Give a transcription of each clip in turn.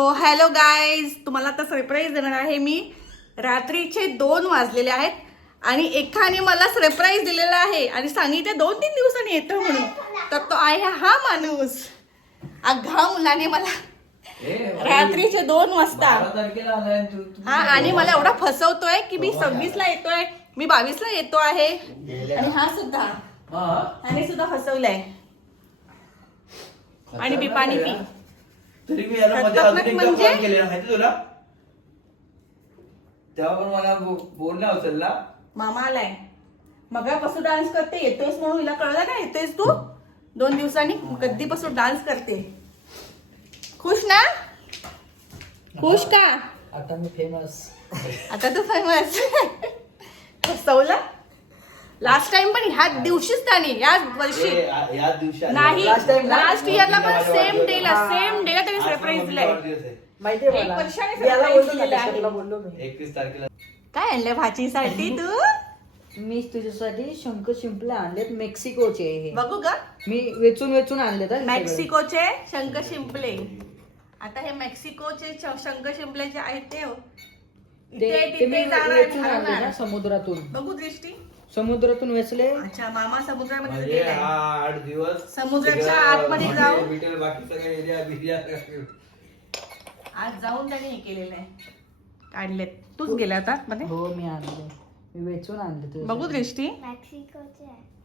तो hello guys, तुम्हाला आता सरप्राईज देणार आहे मी. रात्रीचे 2 वाजलेले आहेत आणि एकाने मला सरप्राईज दिलेला आहे आणि सांगितले 2-3 दिवसांनी येतो म्हणून. तर तो आहे हा माणूस. अघा मुलाने मला रात्रीचे 2 वाजता हा आणि मला एवढा फसवतोय की मी 26ला येतोय, मी 22ला येतो आहे आणि हा सुद्धा आणि सुद्धा फसवलाय. आणि बी पाणी पी. तरी मी याला मध्ये अजून एकदा कॉल केलेला माहिती तुला, तेव्हा पण मला बोलला उचलला. मामा आलाय मगापासून डान्स करते, येतोयस म्हणून हिला कळलं का येतोयस तू 2 दिवसांनी. कधीपासून डान्स करते. खुश ना? खुश का? आता मी फेमस. आता तू फेमस. फसवला लास्ट टाइम पण ह्या दिवशीच त्याने, याच वर्षी या दिवशी नाही, लास्ट इयरला पण सेम डेला त्याने सरप्राईज दिलाय. माहितीये एक मला. वर्षाने मी याला surprise बोललो ना, दिलेलं आहे. कश्यपला बोललो मी. 31 तारखेला काय आणलंय भाचीसाठी तू? मी तुझ्यासाठी शंख शिंपले आणलेत, मेक्सिकोचे हे. बघू का? मी वेचून आणलेत. मेक्सिकोचे शंख शिंपले. आता हे मेक्सिकोचे शंख शिंपले जे आहेत ते ते मी वेचून आणले ना समुद्रातून. बघू दृष्टी. समुद्रातून वेचले. अच्छा, मामा समुद्रामध्ये म्हणजे गेलाय. हा 8 दिवस समुद्राच्या आतमध्ये जाऊन बाकी सगळं एरिया बिरिया आज जाऊन त्याने हे केलेलं आहे, काढलेत. तूच गेला आता मध्ये. हो मी आणले, मी वेचून आणले तुझ्यासाठी. बघू दृष्टी.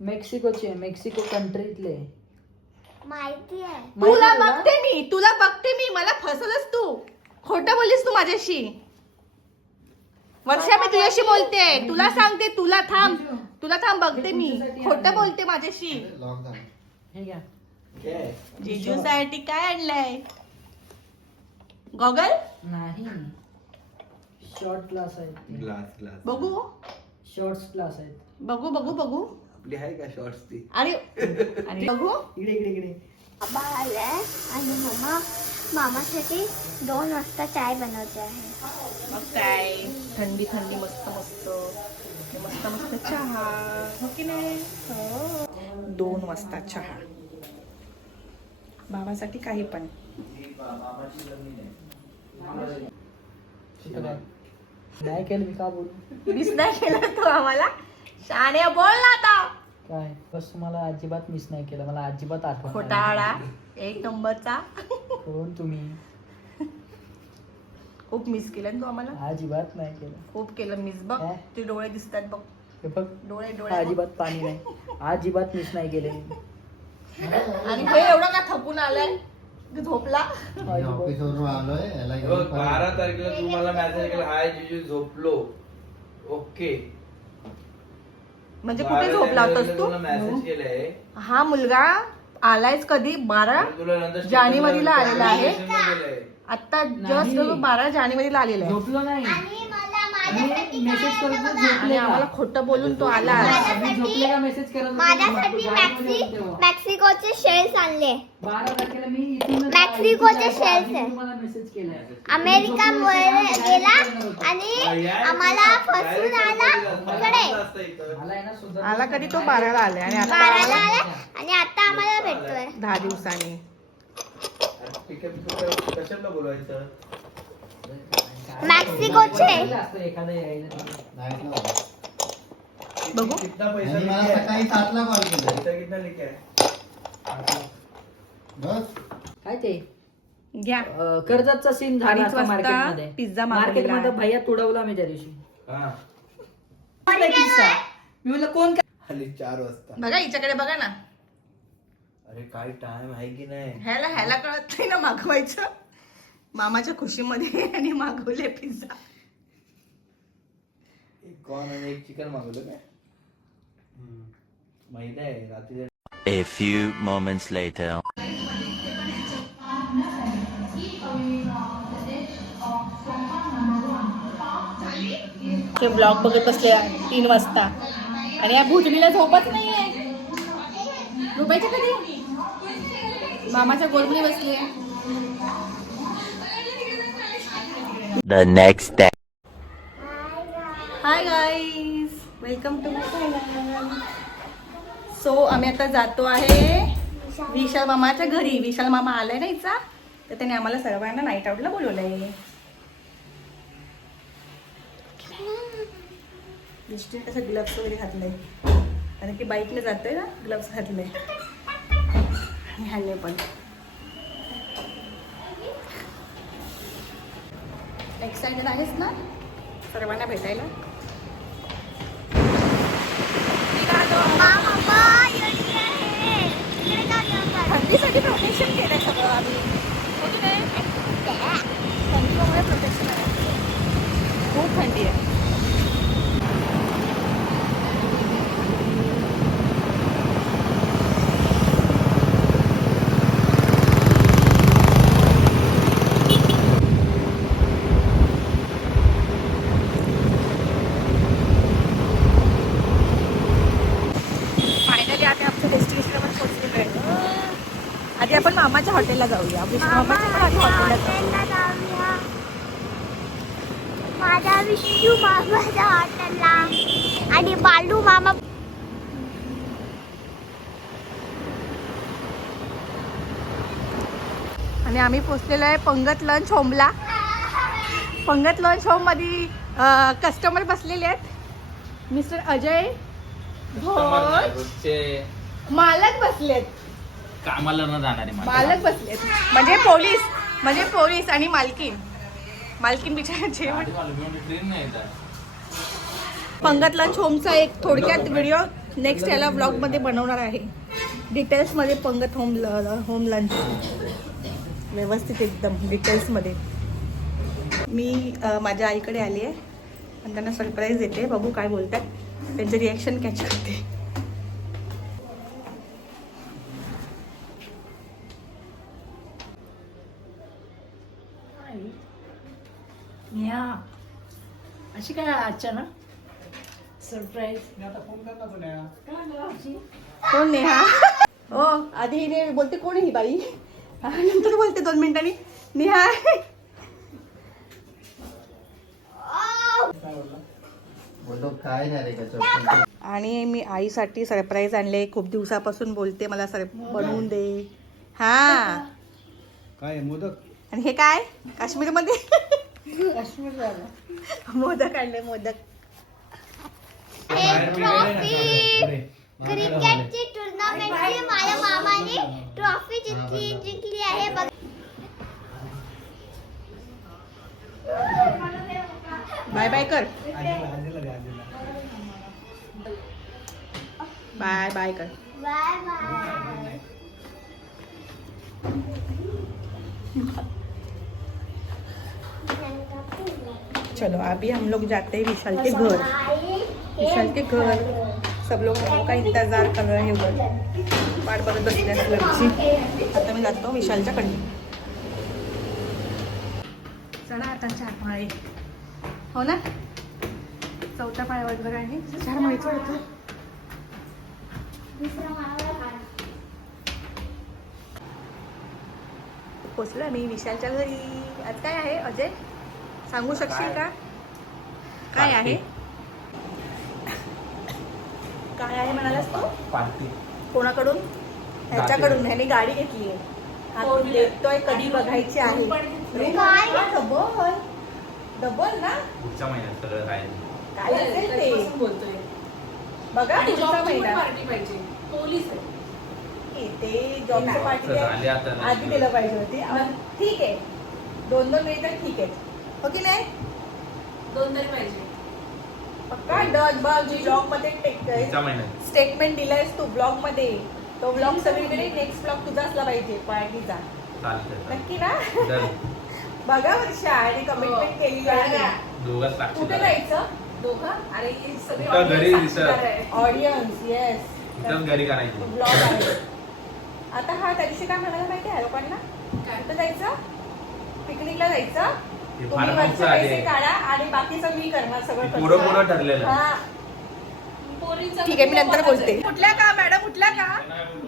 मेक्सिकोचे, मेक्सिको कंट्रीतले. माहिती आहे. तुला बघते मी. मला फसवलंस तू. खोटं बोललीस तू माझ्याशी. वर्षा मी तुझ्याशी बोलते, तुला सांगते. तुला थांब बघते मी. खोटं बोलते माझ्याशी. हे घ्या. जिजूसाठी काय आणलंय? गॉगल. नाही, शॉर्ट ग्लास आहेत. ग्लास बघू शॉर्ट्स ग्लास आहेत. बघू. आपली आहे का शॉर्ट्स ती? अरे बघू. इकडे बाबा आलाय आणि मामासाठी 2 वाजता चाय बनवते आहे. मग काय थंडी मस्त चहा. हो की नाही? 2 वाजता चहा. बाबासाठी काही पण. नाही केलं मी का बोलू? मिस नाही केला तू आम्हाला. शाने बोल ना आता. काय बस तुम्हाला अजिबात मिस नाही केलं. मला अजिबात आठवण नाही. खोटाळा 1 नंबरचा. कोण तुम्ही? खूप मिस केलं तू आम्हाला. अजिबात नाही केलं. खूप केलं मिस. बघ काय? ते डोळे दिसतात बघ. हे बघ, डोळे अजिबात पाणी नाही. अजिबात मिस नाही केले. आणि हे एवढं का थकून आलाय? झोपला. ऑफिसवरून आलोय याला बघ, घेऊन 12 तारखेला तू मला मेसेज केला, हाय जिजू झोपलो. ओके, म्हणजे कुठे झोपला होतास तू? मेसेज केलाय. हा मुलगा आलायच कधी? 12 तुला नंतर जानेवारीला आलेला आहे. केलंय. आता जस्ट 12 जानेवारीला आलेला आहे. झोपलो नाही. आणि मला मी माझ्यासाठी मेसेज काय करतो बनवलं? झोपले का? आम्हाला खोटं बोलून तो आला. मी झोपले का मेसेज करत होते. माझ्यासाठी मेक्सिकोचे शेल्स आणले. 12 तारखेला मी इथून मेक्सिकोचे शेल्स आहे. तुम्हाला मेसेज केलाय. अमेरिका गेला आणि आम्हाला फसून आला इकडे. आलाय ना सुद्धा. आला कधी तो 12ला आलाय आणि आता 12ला आला आणि आता आम्हाला भेटतोय. 10 दिवसांनी. कशाला बोलवायचं? मेक्सिकोचे. एखादं यायला. नाईटला आलो. बघू. कितना पैसा यांनी मला लिखा है? सकाळी 7ला कॉल केला. पैसा कितना लिखा है? बस काय ते घ्या. कर्जतचा सीन झाला 2:30 असता वाजता मार्केटमध्ये. पिझ्झा मागवलेला मार्केटमध्ये आहे. भैया तुडवला मी त्या दिवशी. हा, मी म्हणलं कोण खाली 4 वाजता. बघा हिच्याकडे बघा ना. अरे काय टाइम आहे की नाही? ह्याला कळत नाही ना मागवायचं. मामाच्या खुशीमध्ये आणि मागवले पिझ्झा. एक कॉर्न आणि एक चिकन मागवलं काय? महिला आहे रात्री. A few moments later. ते ब्लॉग बघत बसले 3 वाजता आणि या भुजलीला झोपत नाहीये. झोपायचं कधी? मामाच्या गोलमध्ये बसली. The next day. Hi guys, welcome to my channel. So आम्ही आता जातो आहे विशाल मामाच्या घरी. विशाल मामा आलाय ना हिचा. तर त्याने आम्हाला सर्वांना नाईट आउटला बोलवलंय. दृष्टीने कसं ग्लव्स वगैरे घातलंय, कारण की बाईकने जातोय ना, ग्लव्स घातले. आणि ह्याने पण एक्साइटेड आहेस ना सर्वांना भेटायला? थंडीसाठी प्रोटेक्शन केलंय सगळं आम्ही. थंडीमुळे प्रोटेक्शन आहे, खूप थंडी आहे. फायनली आम्ही आमच्या डेस्टिनेशनवर पोहोचलेलो आहे. आधी आपण मामाच्या हॉटेलला जाऊया. मामाच्या हॉटेलला जाऊया. माझा विष्णू मामाच्या हॉटेलला आणि बालू मामा. आणि आम्ही पोचलेलो आहे पंगत लंच होमला. पंगत लंच होम मध्ये कस्टमर बसलेले आहेत. मिस्टर अजय घोष मालक बसलेत. कामाला न जाणारे मालक बसलेत म्हणजे पोलीस आणि मालकीन बिचाराचे. ट्रेन नाही येतात. पंगत लंच होमचा एक थोडक्यात व्हिडिओ नेक्स्ट याला ब्लॉग मध्ये बनवणार आहे. डिटेल्स मध्ये पंगत होम लंच व्यवस्थित एकदम डिटेल्स मध्ये. मी माझ्या आईकडे आली आहे आणि त्यांना सरप्राईज देते. बघू काय बोलतात, त्यांचे रिॲक्शन कॅच करते. अशी काय अचानक सरप्राईज? कोण नेहा? हो, आधी हिने बोलते कोण आहे ही बाई, नंतर बोलते 2 मिनिटांनी नेहा. बोलतो काय नाही रे का चॉकलेट. आणि मी आईसाठी सरप्राईज आणले. खूप दिवसापासून बोलते मला बनवून दे. हा, काय मोदक? आणि हे काय काश्मीरमध्ये काश्मीर झालं. मोदक आणले. मोदक क्रिकेटची टुर्नामेंटची माझ्या मामाने ट्रॉफी जिंकली आहे बघ. बाय बाय कर. बाय बाय कर. Bye bye. चलो अभी हम लोग जाते हैं विशाल के घर. विशाल के घर सब लोग का इंतजार कर रहे हैं उधर. वाट बघत बसल्या सगळ्यांची. आता मी जातो विशालच्या कडे. चला आता 4 माळे. हो ना, 4थ्या पायावर बघा आहे 4 माळीचं होतं. पोचलो मी विशालच्या घरी. आज काय आहे अजय, सांगू शकशील का काय आहे? काय आहे म्हणालास तू? पार्टी कोणाकडून? ह्याच्याकडून. ह्याने गाडी घेतली आहे. हा देतोय कधी बघायची आहे. डबल ना, पुढच्या महिन्यात सगळं काय काय असेल ते बोलतोय बघा. पुढचा महिना ते जॉबची पार्टी झाले आता. आधी दिलं पाहिजे होती. ठीक आहे, 2 वेळी तर ठीक आहे. हो की नाही? 2 तरी पाहिजे. पक्का डन. बघ ब्लॉग मध्ये पुढच्या महिन्यात स्टेटमेंट दिलायस तू ब्लॉग मध्ये. तो ब्लॉग सगळीकडे नेक्स्ट ब्लॉग तुझा असला पाहिजे पार्टीचा. चालतंय. नक्की ना? डन. बघा वर्षा, आणि कमिटमेंट केलेली आहे. दोघंच साक्षी कुठे करा. जायचं? दोघं आणि हे सगळे कुठं घरी audience दिसत. साक्षीदार आहे. ऑडियन्स. येस, इथंच घरी करायची. ब्लॉग आहे. आता हा त्या दिवशी काय म्हणाला माहिती आहे लोकांना? काय? कुठं जायचं? पिकनिकला जायचं. हे तुम्ही फार्म वरचे हाऊसचं पैसे आहे. काढा आणि बाकीचं मी करणार सगळं खर्च. पुढं ठरलेलं. हा, पोरींचं ठीक आहे, मी नंतर खूप बोलते. उठल्या का मॅडम? उठल्या का?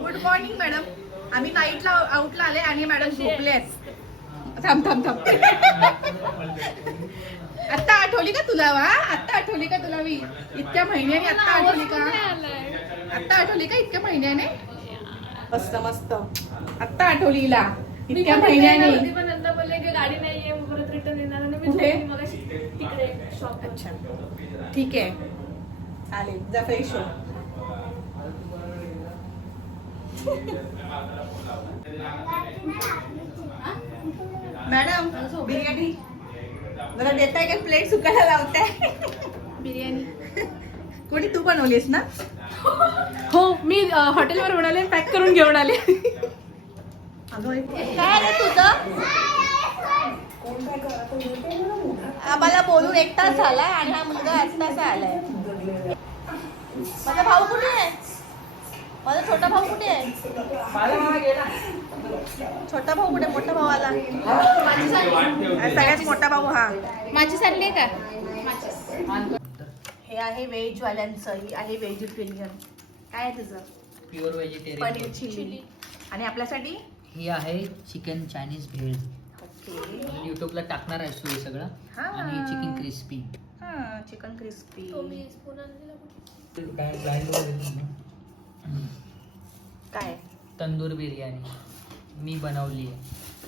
Good morning madam. आम्ही नाईटला आउटला आले आणि मॅडम झोपलेत. थांब थांब थांब. आत्ता आठवली का तुला? वा, आत्ता आठवली का तुला? मी इतक्या महिन्याने आत्ता आठवली का? आत्ता आठवली का इतक्या महिन्याने? मस्त मस्त. आत्ता आठवली हिला. इतक्या महिन्याने पण नंतर बोलले की गाडी नाहीये मग परत रिटर्न येणार आणि मी कुठे? मग तिकडे शॉप. अच्छा ठीक आहे चालेल जा फ्रेश हो. मॅडम बिर्याणी जरा देताय का प्लेट सुकायला लावताय. बिर्याणी कोणी तू बनवलीस ना. हो मी हॉटेलवर बनवले पॅक करून घेऊन आले. अगं काय रे तुझं आम्हाला बोलून 1 तास झालाय आणि हा मुलगा आत्ताच आलाय. माझा भाऊ कुठे आहे. माझा छोटा भाऊ कुठे आहे. छोटा भाऊ कुठे मोठा भाऊ आला. सगळ्यात मोठा भाऊ हा. माझी चालली का. हे आहे व्हेज वाल्यांचं. ही आहे व्हेजिटेरियन. काय आहे तुझं. Pure vegetarian. पनीर चिली आणि आपल्यासाठी ही आहे चिकन चायनीज भेळ. ओके युट्यूबला टाकणार आहे तू हे सगळं. हा. आणि चिकन क्रिस्पी. हा चिकन क्रिस्पी. काय तंदूर बिर्याणी मी बनवली आहे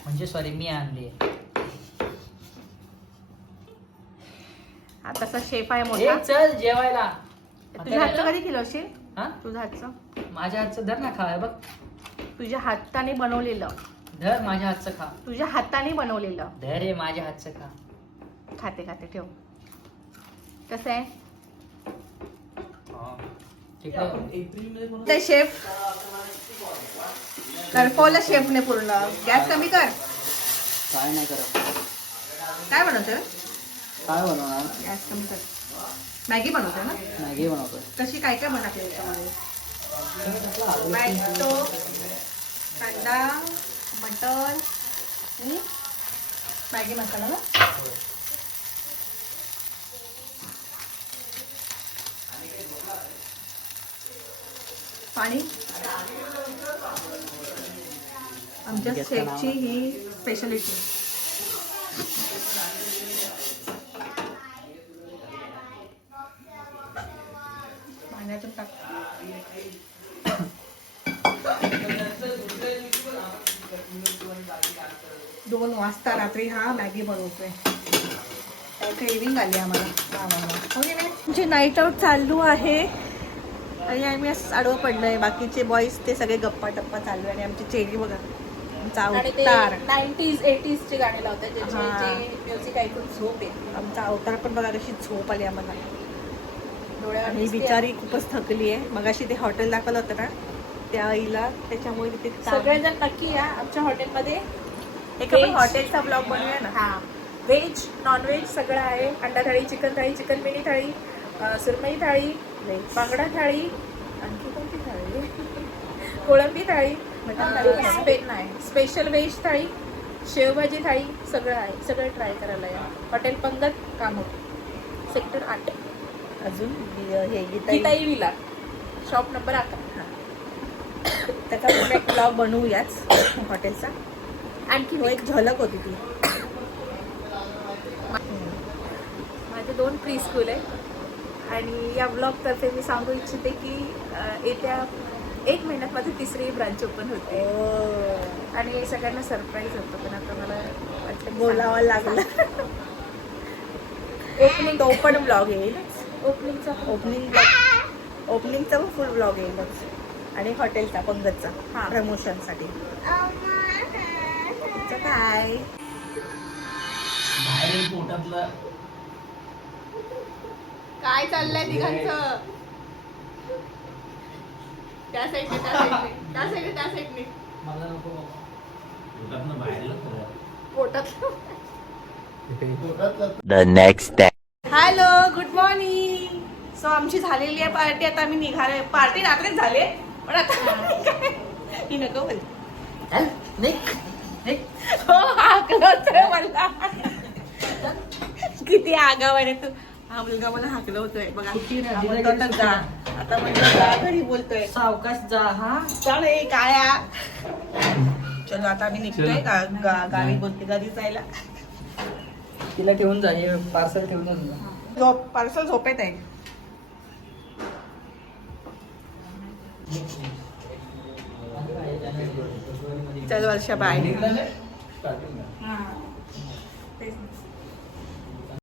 म्हणजे सॉरी मी आणली आहे. हा तसा शेफ आहे मोठा. ए, चल जेवायला. तुझ्या हातचं कधी केलं असेल. हा तुझ्या हातचं माझ्या हातचं धर ना खा बघ. तुझ्या हाताने बनवलेलं. धर माझ्या हातचं खा. तुझ्या हाताने बनवलेलं. धर रे माझ्या हातचं खा. खाते खाते ठेव. कसं आहे ते शेफ करपवलं शेफने पूर्ण. गॅस कमी कर. काय नाही करत. काय बनवतोय. काय बनवणार. गॅस कमी कर. मॅगी बनवतोय ना. मॅगी बनवतोय. कशी काय काय बनवते याच्यामध्ये. टोमॅटो कांदा मटर आणि मॅगी मसाला ना. पाणी. आमच्या शेफची ही स्पेशालिटी. पाण्यातून टाक. 2 वाजता रात्री हा मॅगी बनवतोय. क्रेविंग आली आम्हाला. हो की नाही. आमची नाईट आऊट चालू आहे आणि आम्ही असं आडवं पडलोय. बाकीचे बॉईज ते सगळे गप्पा टप्पा चालू आहे आणि आमची चेरी बघा. आमचा अवतार 90s 80s चे गाणे लावतात ज्याचे हा. जे म्युझिक ऐकून झोप येते. आमचा अवतार पण बघा कशी झोप आली आम्हाला. डोळ्यावर आणि दिसते. बिचारी खूपच थकली आहे. मगाशी ते हॉटेल दाखवलं होतं ना त्या आईला त्याच्यामुळे तिथे सगळेजण नक्की या आमच्या हॉटेलमध्ये. एक आपण Veg. हॉटेलचा ब्लॉग बनवूया ना. हा व्हेज नॉनव्हेज सगळं आहे. अंडा थाळी चिकन मिनी थाळी सुरमई थाळी बांगडा थाळी आणखी कोणती थाळी कोळंबी थाळी नाही स्पेशल व्हेज थाळी शेवभाजी थाळी सगळं आहे. सगळं ट्राय करायला या. हॉटेल पंगत कामोड सेक्टर 8 अजून हे गीताई विला शॉप नंबर 11. त्याचा पण एक ब्लॉग बनवूयाच हॉटेलचा. आणखी एक झलक होती ती. माझे 2 प्री स्कूल आहे आणि या ब्लॉगतर्फे मी सांगू इच्छिते की येत्या 1 महिन्यात माझी 3री ब्रांच ओपन होते आणि सगळ्यांना सरप्राईज होतं. पण आता मला वाटतं बोलावं लागलं. ओपनिंग तो पण ब्लॉग येईल. ओपनिंगचा ओपनिंगचा पण फुल ब्लॉग येईलच आणि हॉटेलचा पंगतचा हा. प्रमोशनसाठी. काय काय चाललंय तिघांचं. त्या साईडने त्या साईडने पोटात. The next day. Hello good morning. So आमची झालेली आहे पार्टी. आता आम्ही निघाले. पार्टी रात्रीच झाले पण आता ही नको बोल. हो हाकलत मला. किती आगाव आहे रे तू. हा मुलगा मला हाकलं होतोय बघा. हा म्हणतो आता जा. आता म्हणतो जा घरी बोलतोय. सावकाश जा. हा चल ए काय. चलो आता आम्ही निघतोय गावी बोलते घरी जायला. तिला ठेवून जा. हे पार्सल ठेवून जा. पार्सल झोपेत आहे. चल वर्षा बाय. स्टार्टिंग हा तेच